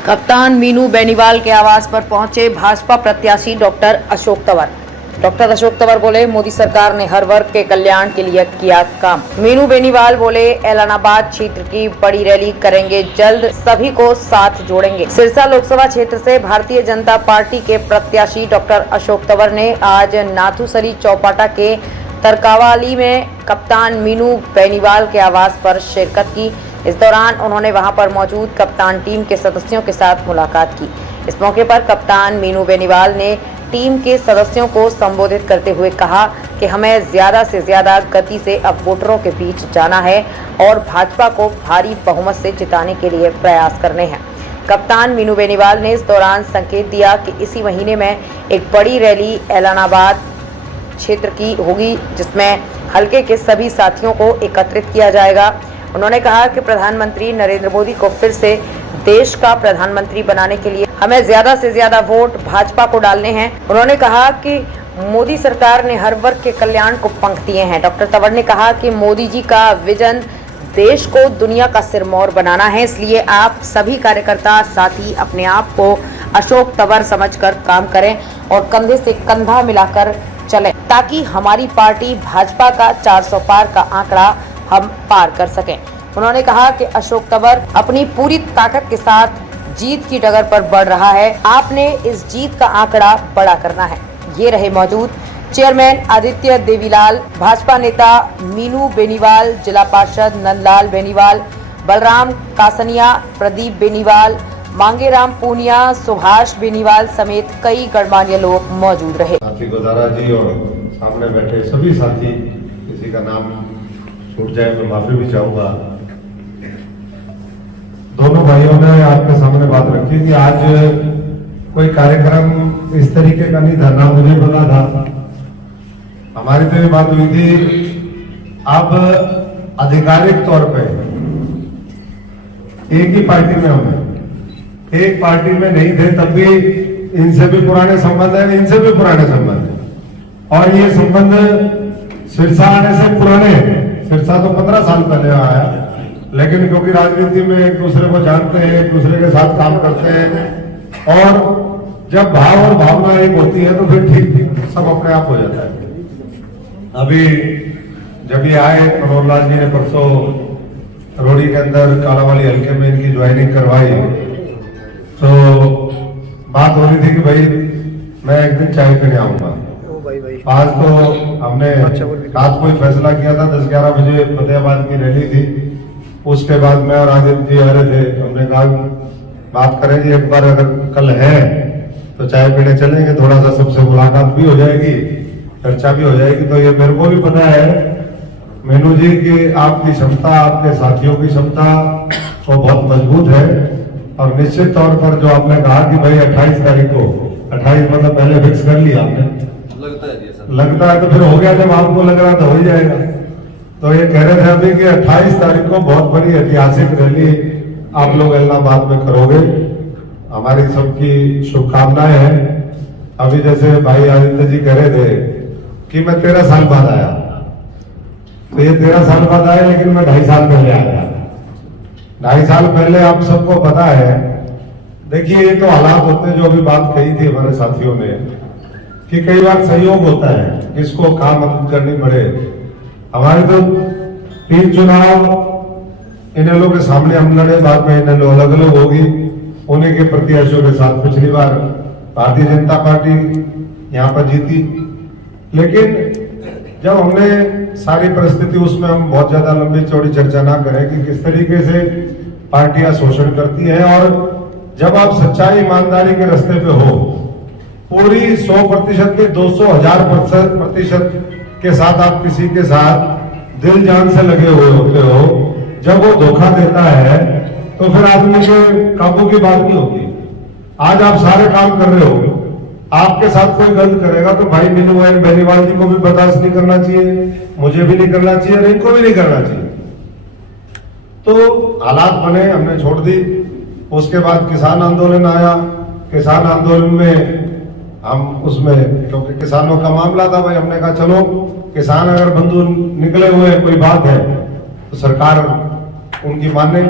कप्तान मीनू बेनीवाल के आवास पर पहुंचे भाजपा प्रत्याशी डॉक्टर अशोक तंवर। डॉक्टर अशोक तंवर बोले, मोदी सरकार ने हर वर्ग के कल्याण के लिए किया काम। मीनू बेनीवाल बोले, ऐलानाबाद क्षेत्र की बड़ी रैली करेंगे जल्द, सभी को साथ जोड़ेंगे। सिरसा लोकसभा क्षेत्र से भारतीय जनता पार्टी के प्रत्याशी डॉक्टर अशोक तंवर ने आज नाथुसरी चौपाटा के तरकावाली में कप्तान मीनू बेनीवाल के आवास पर शिरकत की। इस दौरान उन्होंने वहां पर मौजूद कप्तान टीम के सदस्यों के साथ मुलाकात की। इस मौके पर कप्तान मीनू बेनीवाल ने टीम के सदस्यों को संबोधित करते हुए कहा कि हमें ज्यादा से ज्यादा गति से अब वोटरों के बीच जाना है और भाजपा को भारी बहुमत से जिताने के लिए प्रयास करने हैं। कप्तान मीनू बेनीवाल ने इस दौरान संकेत दिया कि इसी महीने में एक बड़ी रैली ऐलानाबाद क्षेत्र की होगी, जिसमें हलके के सभी साथियों को एकत्रित किया जाएगा। उन्होंने कहा कि प्रधानमंत्री नरेंद्र मोदी को फिर से देश का प्रधानमंत्री बनाने के लिए हमें ज्यादा से ज्यादा वोट भाजपा को डालने हैं। उन्होंने कहा कि मोदी सरकार ने हर वर्ग के कल्याण को पंख दिए हैं। डॉक्टर तंवर ने कहा कि मोदी जी का विजन देश को दुनिया का सिरमौर बनाना है, इसलिए आप सभी कार्यकर्ता साथी अपने आप को अशोक तंवर समझकर काम करें और कंधे से कंधा मिलाकर चलें, ताकि हमारी पार्टी भाजपा का 400 पार का आंकड़ा हम पार कर सकें। उन्होंने कहा कि अशोक तंवर अपनी पूरी ताकत के साथ जीत की डगर पर बढ़ रहा है। आपने इस जीत का आंकड़ा बड़ा करना है। ये रहे मौजूद चेयरमैन आदित्य देवीलाल, भाजपा नेता मीनू बेनीवाल, जिला पार्षद नंदलाल बेनीवाल, बलराम कासनिया, प्रदीप बेनीवाल, मांगेराम पूनिया, सुभाष बेनीवाल समेत कई गणमान्य लोग मौजूद रहे। साथी गोदारा जी और सामने बैठे सभी साथी, किसी का नाम छूट जाए तो माफी भी चाहूंगा। दोनों भाइयों ने आपके सामने बात रखी कि आज कोई कार्यक्रम इस तरीके का नहीं था, ना मुझे पता था। हमारी तो ये बात हुई थी, अब आधिकारिक तौर पे एक ही पार्टी में हमें एक पार्टी में नहीं थे, तब भी इनसे भी पुराने संबंध है, इनसे भी पुराने संबंध है और ये संबंध सिरसा आने से पुराने हैं। सिरसा तो 15 साल पहले आया, लेकिन क्योंकि राजनीति में एक दूसरे को जानते हैं, एक दूसरे के साथ काम करते हैं और जब भाव और भावना एक होती है तो फिर ठीक सब अपने आप हो जाता है। अभी जब ये आए, मनोहरलाल जी ने परसों रोड़ी के अंदर कालावाली हल्के में इनकी ज्वाइनिंग करवाई, तो बात हो रही थी कि भाई मैं एक दिन चाय पीने आऊंगा। आज तो हमने रात को ही फैसला किया था, 10-11 बजे फतेहाबाद की रैली थी। उसके बाद मैं और आदित्य जी आ रहे थे, हमने कहा बात करें जी, एक बार अगर कल है तो चाय पीने चलेंगे, थोड़ा सा सबसे मुलाकात भी हो जाएगी, चर्चा भी हो जाएगी। तो ये मेरे को भी पता है मीनू जी की आपकी क्षमता, आपके साथियों की क्षमता वो बहुत मजबूत है और निश्चित तौर पर जो आपने कहा कि भाई 28 तारीख को, 28 मतलब पहले फिक्स कर लिया आपने, लगता है तो फिर हो गया, जब आपको लग रहा तो हो ही जाएगा। तो ये कह रहे थे अभी कि 28 तारीख को बहुत बड़ी ऐतिहासिक रैली आप लोग ऐलानाबाद में करोगे, हमारी सबकी शुभकामनाएं हैं। अभी जैसे भाई आदित्य जी कह रहे थे कि मैं 13 साल बाद आया, तो ये 13 साल बाद आए, लेकिन मैं 2.5 साल पहले आया। 2.5 साल पहले आप सबको पता है, देखिए ये तो हालात होते हैं, जो अभी बात कही थी हमारे साथियों ने कि कई बार सहयोग होता है, किसको काम मदद करनी पड़े। हमारे तो 3 चुनाव इन लोगों के सामने हम लड़े, बाद में इन लोग अलग अलग होगी, उन्हीं के प्रत्याशियों के साथ। पिछली बार भारतीय जनता पार्टी यहाँ पर जीती, लेकिन जब हमने सारी परिस्थिति, उसमें हम बहुत ज्यादा लंबी चौड़ी चर्चा ना करें कि किस तरीके से पार्टियां शोषण करती है, और जब आप सच्चाई ईमानदारी के रास्ते पे हो, पूरी 100% के 200,000% के साथ आप किसी के साथ दिल जान से लगे हुए होते हो, जब वो धोखा देता है तो फिर आदमी के काबू की बात नहीं होती। आज आप सारे काम कर रहे हो, आपके साथ कोई गलत करेगा तो भाई मीनू बेनीवाल जी को भी बर्दाश्त नहीं करना चाहिए, मुझे भी नहीं करना चाहिए और इनको भी नहीं करना चाहिए। तो हालात बने, हमने छोड़ दी। उसके बाद किसान आंदोलन आया, किसान आंदोलन में हम उसमें, क्योंकि किसानों का मामला था भाई, हमने कहा चलो किसान अगर बंधु निकले हुए कोई बात है तो सरकार उनकी माने।